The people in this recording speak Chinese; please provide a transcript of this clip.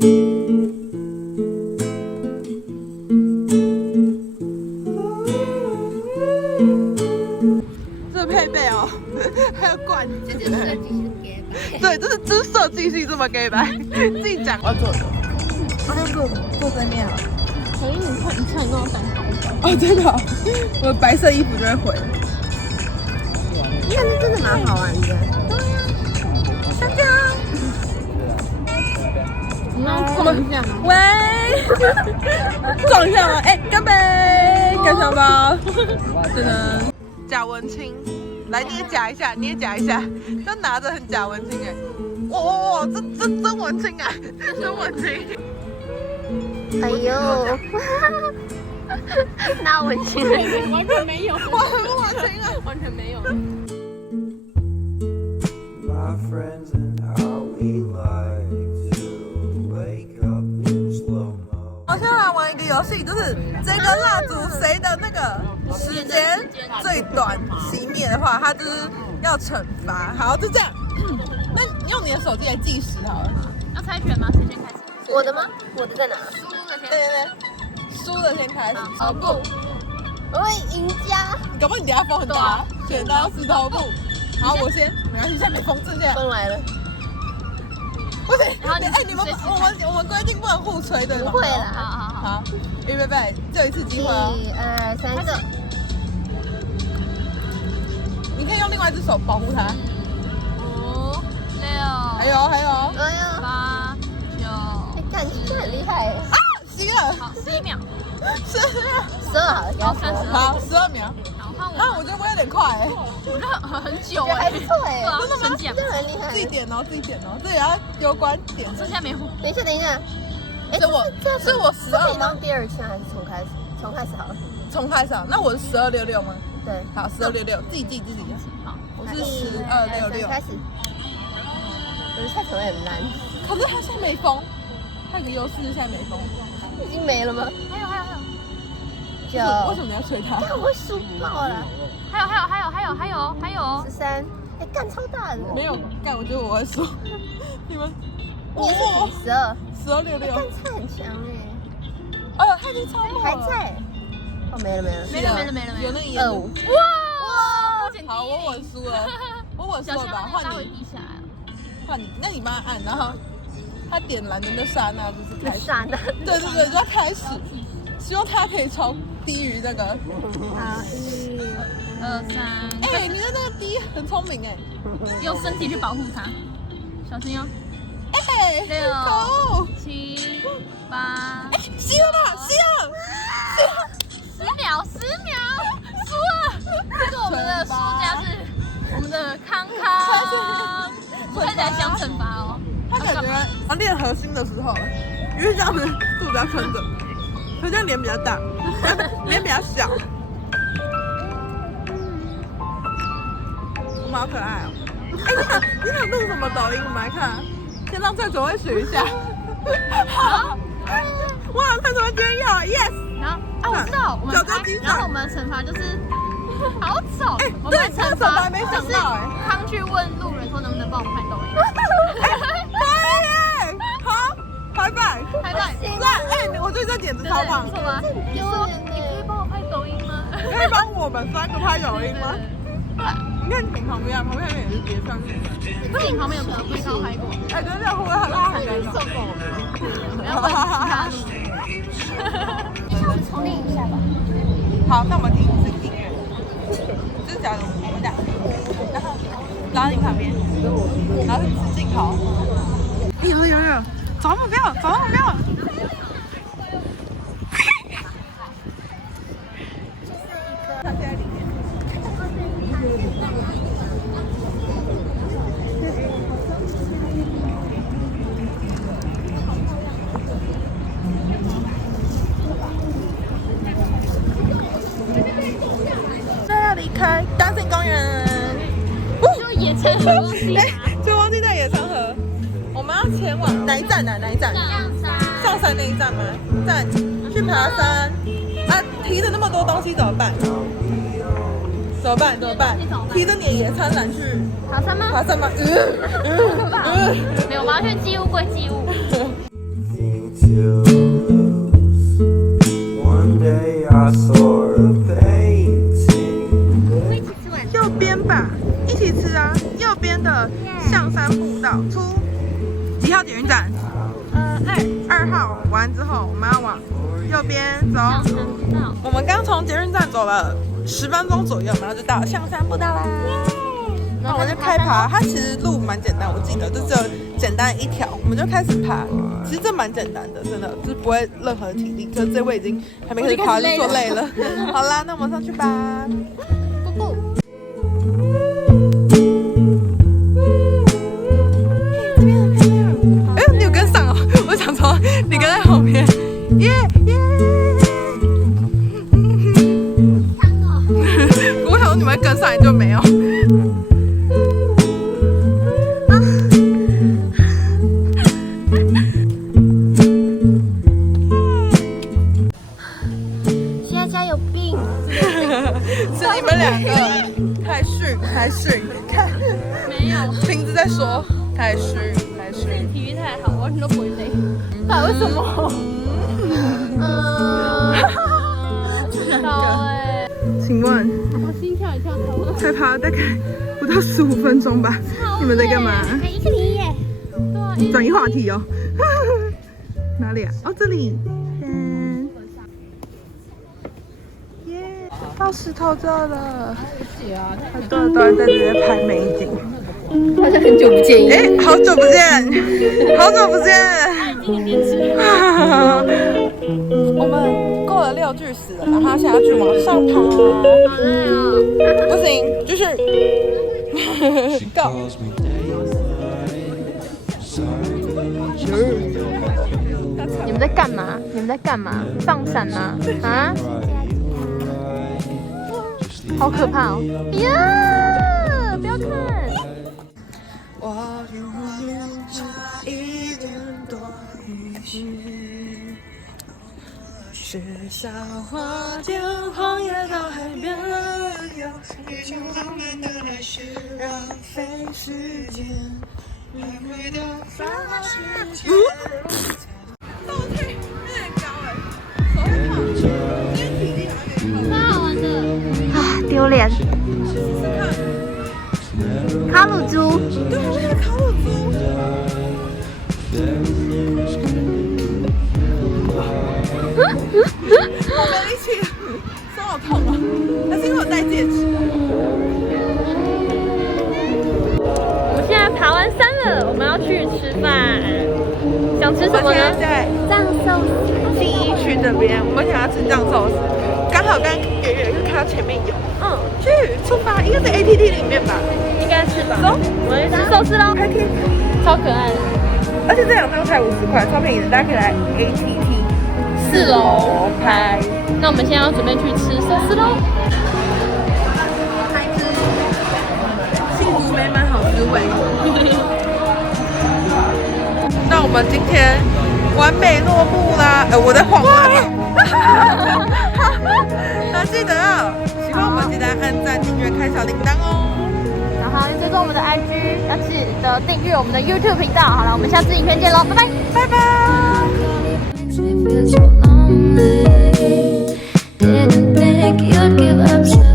这配备哦，还有管子，这就是设计师给白。对，这是设计系这么给白，自己讲。我要做的，我先做这面好了。可是你看你跟我长高高。哦，真的、哦，我的白色衣服就会毁了。但是真的蛮好玩的。对呀，香蕉。你要撞一下吗？喂，撞一下吗？哎，干杯，干香包，真的。假文青，来你也假一下，你也假一下，就拿着很假文青哎。哇，这真文青啊，真文青。哎呦，那文青完全没有，我很不文青啊，完全没有。My friends and how we like to wake up in slow mo. 我现在来玩一个游戏，就是这个蜡烛谁的那个时间最短熄灭的话，它就是要惩罚。好，就这样。那你用你的手机来计时好了。要猜拳吗？谁先开始？我的吗？我的在哪？输的先。对，输的先开始。好不，我会赢家。搞不好你等下风很大。剪刀石头布。好，我先，没关系，现在没风，这样。风来了。不行，哎，你们我们规定不能互吹，对吗？不会啦。好，预备备，只有一次机会哦。1、2、3个。你可以用另外一只手保护它。5、6。还有。8、9。看你很厉害啊，熄了。好，11秒。12好了，要30。好，12秒。好，换我。啊，我觉得我有点快哎。我觉得很久哎。还不错哎。真的吗？真的很厉害。自己点哦，这也要攸关点。这下没。等一下。是我12吗？可以当第二圈还是重开始？重开始好了。重开始啊？那我是1266吗？对。好，1266，自己记。好，我是1266。开始。我的菜口味很烂。可是它现在没风，它有个优势是现在没风。已经没了吗？还有。为什么你要吹它？但我会输爆了。还有。13。哎，干超大的。没有干，我觉得我会输。你们。你是几1266。干菜很强哎。它已经超过了。还在。哦，没了。有那个烟。25。哇！好，我稳输了。我稳输了吧？换你。换你，那你帮他按，然后他点燃的那刹那就是开始。对，就要开始。希望他可以超低于那个。好，1、2、3。哎，你的那个低很聪明哎。用身体去保护它，小心哦。哎6、7、8。哎，熄了！10秒，输了。这个我们的输家是我们的康。开始来想惩罚哦。他感觉他练核心的时候，因为这样子肚子要撑着，他这样脸比较大，脸比较小。我们好可爱哦！哎，你想录什么抖音？我们来看。先让蔡总会学一下。好，我好像蔡总会今天要 yes。然后我知道，然后我们的惩罚就是，好丑。哎，对，这个惩罚还没想到哎。康去问路人说能不能帮我们拍抖音。可以耶！好，拜拜。哎，我觉得这点子超棒。不错吗？你说你可以帮我拍抖音吗？可以帮我们3个拍抖音吗？你看你旁边也是别上去。你旁边有没有被高拍过？哎，真的会不会很辣？送过我们。然后问其他路人。那我们重练一下吧。好，那我们听一次音乐。就是假如我们俩，然后拉你旁边，然后是镜头。有，找目标。他现在里面。要离开大森公园。就野餐河。就忘记带野餐盒。我们要前往哪一站啊？上山那一站吗？去爬山。啊，提着那么多东西怎么办？提着你的野餐篮去爬山吗？爬山吗？没有，我们要去寄物柜寄物。to lose. One day I saw a painting. 右边吧，一起吃啊！右边的象山步道出几号捷运站？2号。完之后，我们要往右边走。我们刚从捷运站走了10分钟左右，然后就到象山步道啦。那我们就开爬，它其实路蛮简单，我记得就只有简单一条，我们就开始爬。其实这蛮简单的，真的就是不会任何体力，就这位已经还没开始爬就做累了。好啦，那我们上去吧。哎，你有跟上哦！我想说你跟在后面，耶耶！我想说你们跟上来就没有。是你们两个太逊，看没有，瓶子在说太逊。体育太好，完全都不会累。到底为什么？知道哎。请问我心跳也跳超了。才爬了大概不到15分钟吧？你们在干嘛？一个你耶。对。转移话题哦。哪里啊？哦，这里。到石头这了，很多人都在这边拍美景。好像很久不见。哎，好久不见，好久不见。我们过了6巨石了，然后现在要去往上爬。好累哦。不行，继续。Go。你们在干嘛？你们在干嘛？放闪吗？啊？好可怕哦！呀，不要看。我用脸颊一点多余绪，是小花店荒野到海边，有一种浪漫的还是浪费时间，来回的发时间。倒退有点高哎，手会痛，因为体力好像有点蛮好玩的。啊，丢脸！烤乳猪，对，我们烤乳猪。我没力气，手好痛啊！但是因为我戴戒指。我们现在爬完山了，我们要去吃饭。想吃什么呢？在藏寿司，信义区这边，我们想要吃藏寿司，刚好刚远远就看到前面有。去出发，应该是 ATT 里面吧？应该是吧。走，我们去吃寿司喽，拍贴，超可爱的。而且这2张才50块，超便宜的，大家可以来 ATT 4楼拍。那我们现在要准备去吃寿司喽。幸福美满好滋味。那我们今天完美落幕啦！我在晃啊！那记得喜欢我们记得按赞、订阅、开小铃铛哦。然后要追踪我们的 IG， 要记得订阅我们的 YouTube 频道。好了，我们下次影片见喽，拜拜，拜拜。 Didn't think you'd give up.